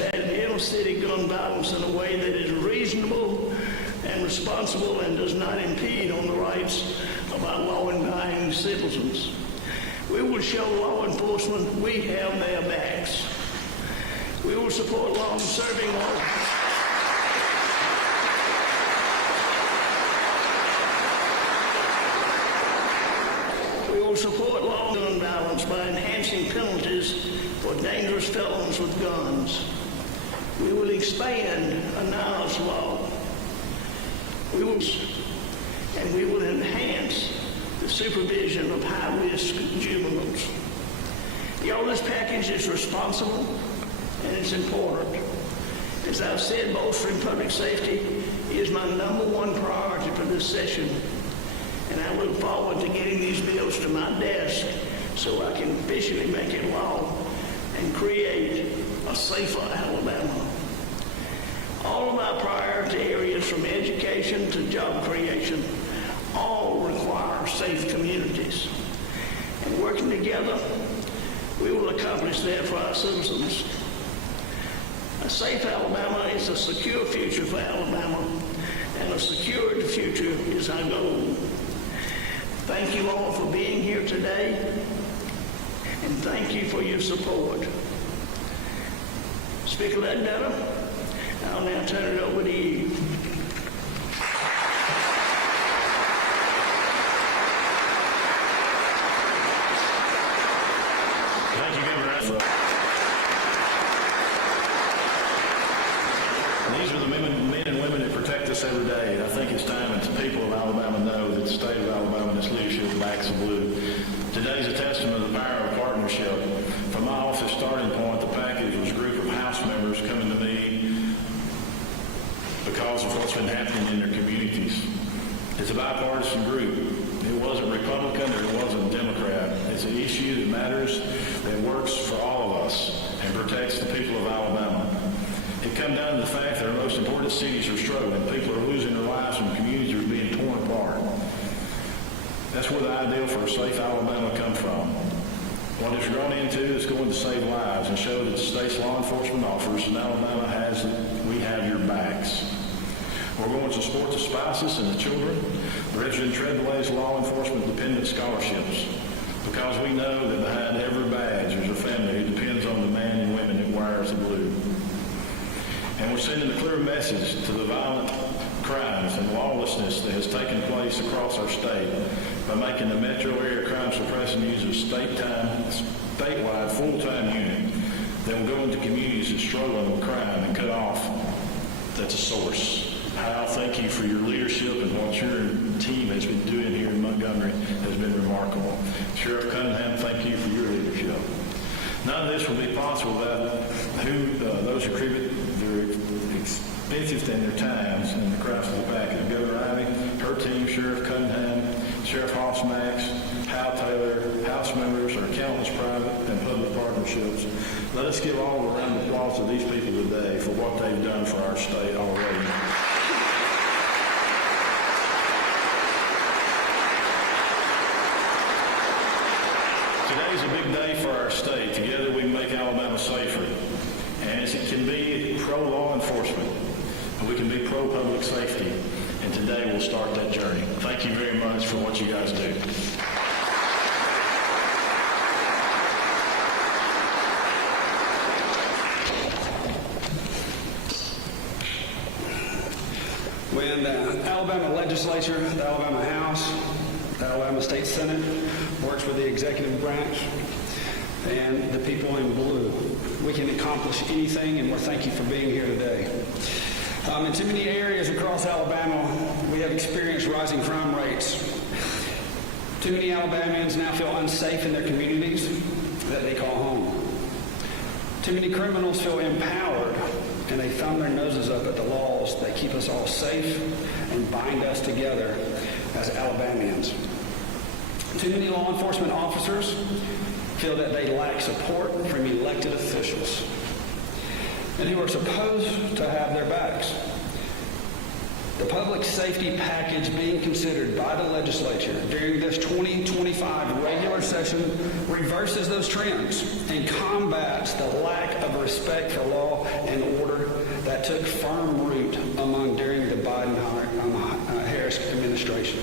combating inner-city gun violence in a way that is reasonable and responsible and does not impede on the rights of our law-abiding citizens. We will show law enforcement we have their backs. We will support long-serving law. We will support law gun violence by enhancing penalties for dangerous felons with guns. We will expand Anna's law. We will enhance the supervision of high-risk juveniles. Y'all, this package is responsible and it's important. As I've said, bolstering public safety is my #1 priority for this session, and I look forward to getting these bills to my desk so I can officially make it law and create a safer Alabama. All of our priority areas, from education to job creation, all require safe communities. And working together, we will accomplish that for our citizens. A safe Alabama is a secure future for Alabama, and a secured future is our goal. Thank you all for being here today, and thank you for your support. Speaker Ledbetter, I'll now turn it over to you. Thank you, Governor. These are the men and women that protect us every day. And I think it's time that the people of Alabama know that the state of Alabama and its leadership backs the blue. Today's a testament to the power of partnership. From my office starting point, the package was a group of House members coming to me because of what's been happening in their communities. It's a bipartisan group. It wasn't Republican or it wasn't Democrat. It's an issue that matters, that works for all of us and protects the people of Alabama. It comes down to the fact that our most important cities are struggling. People are losing their lives and communities are being torn apart. That's where the ideal for a safe Alabama comes from. What it's grown into is going to save lives and show that the state's law enforcement offers and Alabama has it. We have your backs. We're going to support the spouses and the children, the registered Treadway's law enforcement dependent scholarships, because we know that behind every badge there's a family who depends on the man and women that wears the blue. And we're sending a clear message to the violent crimes and lawlessness that has taken place across our state by making the metro area crime suppression unit a statewide full-time unit that will go into communities that struggle with crime and cut off at the source. Hal, thank you for your leadership, and what your team has been doing here in Montgomery has been remarkable. Sheriff Cunningham, thank you for your leadership. None of this would be possible without those who contribute their expenses and their times in the crisis of the package. Governor Ivey, her team, Sheriff Cunningham, Sheriff Hoffsmax, Hal Taylor, House members, our countless private and public partnerships. Let us give all a round of applause to these people today for what they've done for our state already. Today's a big day for our state. Together we can make Alabama safer. And as it can be pro-law enforcement, we can be pro-public safety. And today we'll start that journey. Thank you very much for what you guys do. When the Alabama legislature, the Alabama House, the Alabama State Senate works with the executive branch and the people in blue, we can accomplish anything, and we're thank you for being here today. In too many areas across Alabama, we have experienced rising crime rates. Too many Alabamians now feel unsafe in their communities that they call home. Too many criminals feel empowered, and they thumb their noses up at the laws that keep us all safe and bind us together as Alabamians. Too many law enforcement officers feel that they lack support from elected officials and who are supposed to have their backs. The public safety package being considered by the legislature during this 2025 regular session reverses those trends and combats the lack of respect for law and that took firm root during the Biden-Harris administration.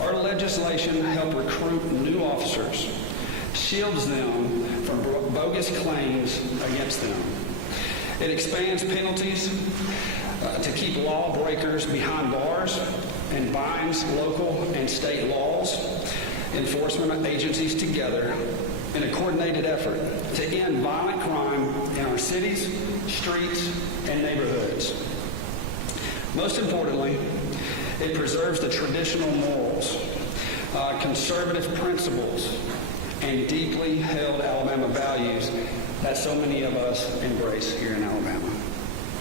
Our legislation helped recruit new officers, shields them from bogus claims against them. It expands penalties to keep lawbreakers behind bars and binds local and state laws, enforcement agencies together in a coordinated effort to end violent crime in our cities, streets, and neighborhoods. Most importantly, it preserves the traditional morals, conservative principles, and deeply held Alabama values that so many of us embrace here in Alabama.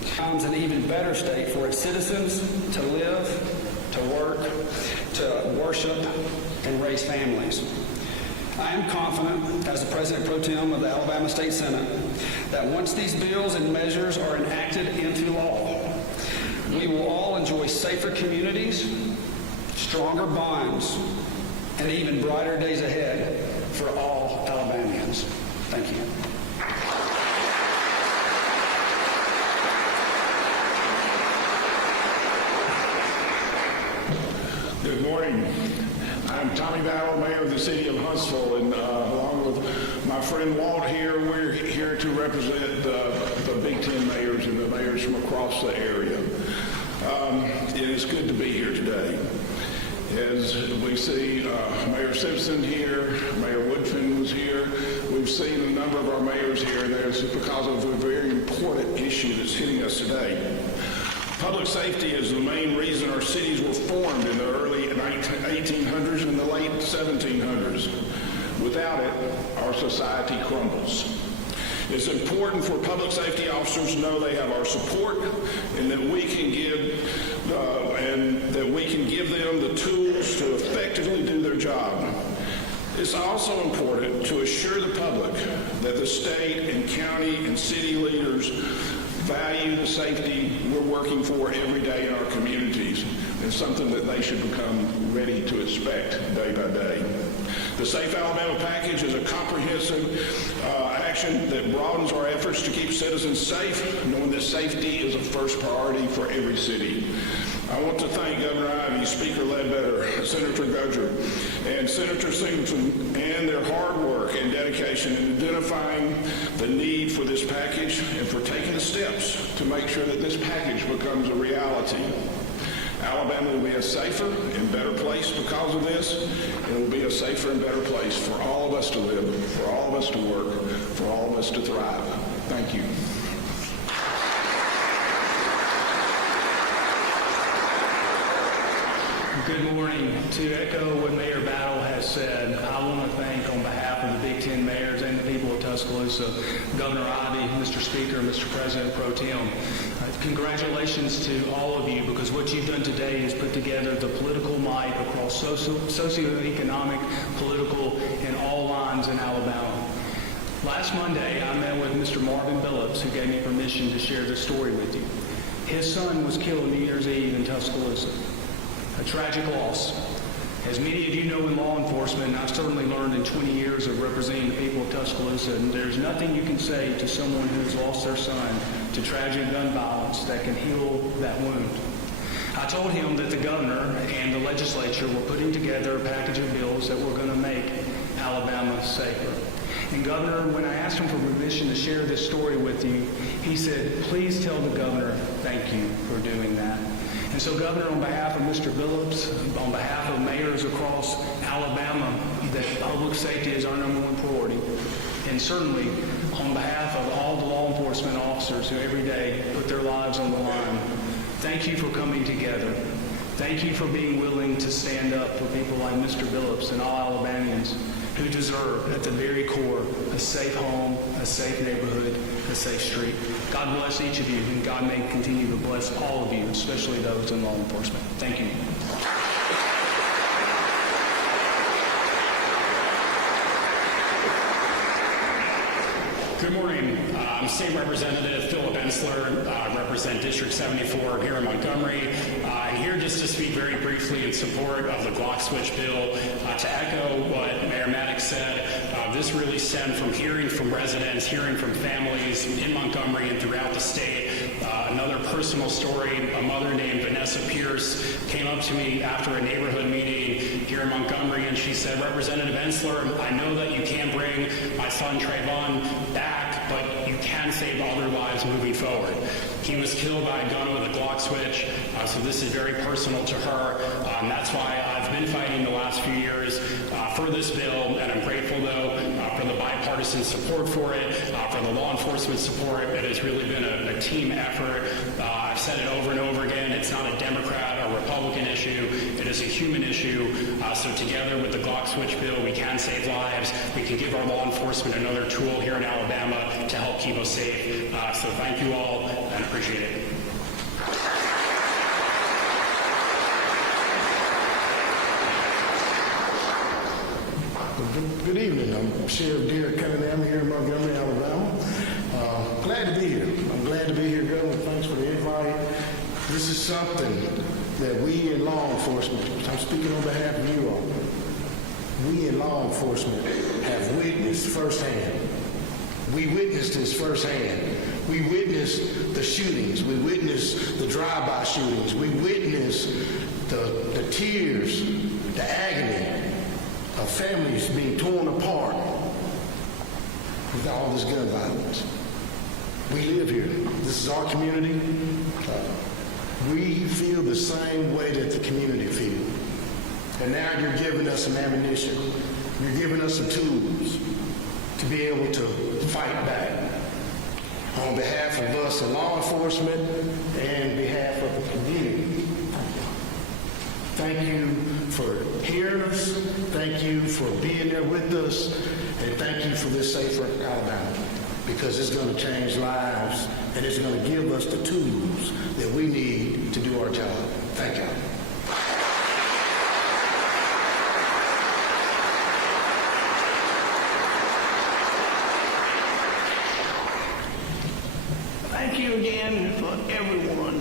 It becomes an even better state for its citizens to live, to work, to worship, and raise families. I am confident, as the President Pro Tem of the Alabama State Senate, that once these bills and measures are enacted into law, we will all enjoy safer communities, stronger bonds, and even brighter days ahead for all Alabamians. Thank you. Good morning. I'm Tommy Battle, Mayor of the City of Huntsville, and along with my friend Walt here, we're here to represent the Big Ten mayors and the mayors from across the area. It is good to be here today. As we see Mayor Simpson here, Mayor Woodfin was here. We've seen a number of our mayors here, and that's because of a very important issue that's hitting us today. Public safety is the main reason our cities were formed in the early 1800s and the late 1700s. Without it, our society crumbles. It's important for public safety officers to know they have our support and that we can give them the tools to effectively do their job. It's also important to assure the public that the state and county and city leaders value the safety we're working for every day in our communities, and something that they should become ready to expect day by day. The Safe Alabama Package is a comprehensive action that broadens our efforts to keep citizens safe, knowing that safety is a first priority for every city. I want to thank Governor Ivey, Speaker Ledbetter, Senator Gudger, and Senator Singleton and their hard work and dedication in identifying the need for this package and for taking the steps to make sure that this package becomes a reality. Alabama will be a safer and better place because of this, and it will be a safer and better place for all of us to live, for all of us to work, for all of us to thrive. Thank you. Good morning. To echo what Mayor Battle has said, I want to thank on behalf of the Big Ten mayors and the people of Tuscaloosa, Governor Ivey, Mr. Speaker, Mr. President Pro Tem. Congratulations to all of you, because what you've done today is put together the political might across socioeconomic, political, and all lines in Alabama. Last Monday, I met with Mr. Marvin Billups, who gave me permission to share this story with you. His son was killed New Year's Eve in Tuscaloosa. A tragic loss. As many of you know in law enforcement, I've certainly learned in 20 years of representing the people of Tuscaloosa, and there's nothing you can say to someone who has lost their son to tragic gun violence that can heal that wound. I told him that the governor and the legislature were putting together a package of bills that were going to make Alabama safer. And Governor, when I asked him for permission to share this story with you, he said, please tell the governor thank you for doing that. And so, Governor, on behalf of Mr. Billups, on behalf of mayors across Alabama, that public safety is our number one priority. And certainly, on behalf of all the law enforcement officers who every day put their lives on the line, thank you for coming together. Thank you for being willing to stand up for people like Mr. Billups and all Alabamians who deserve, at the very core, a safe home, a safe neighborhood, a safe street. God bless each of you, and God may continue to bless all of you, especially those in law enforcement. Thank you. Good morning. I'm State Representative Philip Ensler, represent District 74 here in Montgomery. I'm here just to speak very briefly in support of the Glock switch bill. To echo what Mayor Maddox said, this really stemmed from hearing from residents, hearing from families in Montgomery and throughout the state Another personal story, a mother named Vanessa Pierce came up to me after a neighborhood meeting here in Montgomery, and she said, Representative Ensler, I know that you can't bring my son Trayvon back, but you can save other lives moving forward. He was killed by a gun with a Glock switch, so this is very personal to her. That's why I've been fighting the last few years for this bill, and I'm grateful, though, for the bipartisan support for it, for the law enforcement support. It has really been a team effort. I've said it over and over again. It's not a Democrat or Republican issue. It is a human issue. So together with the Glock switch bill, we can save lives. We can give our law enforcement another tool here in Alabama to help keep us safe. So thank you all, and appreciate it. Good evening. I'm Sheriff Derek Cunningham here in Montgomery, Alabama. Glad to be here. I'm glad to be here, Governor. Thanks for the invite. This is something that we in law enforcement, I'm speaking on behalf of you all, we in law enforcement have witnessed firsthand. We witnessed this firsthand. We witnessed the shootings. We witnessed the drive-by shootings. We witnessed the tears, the agony of families being torn apart with all this gun violence. We live here. This is our community. We feel the same way that the community feels. And now you're giving us some ammunition. You're giving us some tools to be able to fight back on behalf of us in law enforcement and behalf of the community. Thank you for hearing us. Thank you for being there with us. And thank you for this safer Alabama, because it's going to change lives and it's going to give us the tools that we need to do our job. Thank you. Thank you again for everyone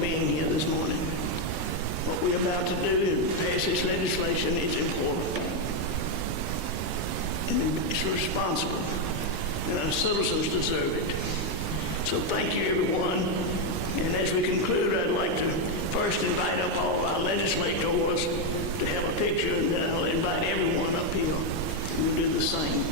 being here this morning. What we're about to do and pass this legislation is important. And it's responsible. And our citizens deserve it. So thank you, everyone. And as we conclude, I'd like to first invite up all of our legislators to have a picture, and then I'll invite everyone up here. We'll do the same.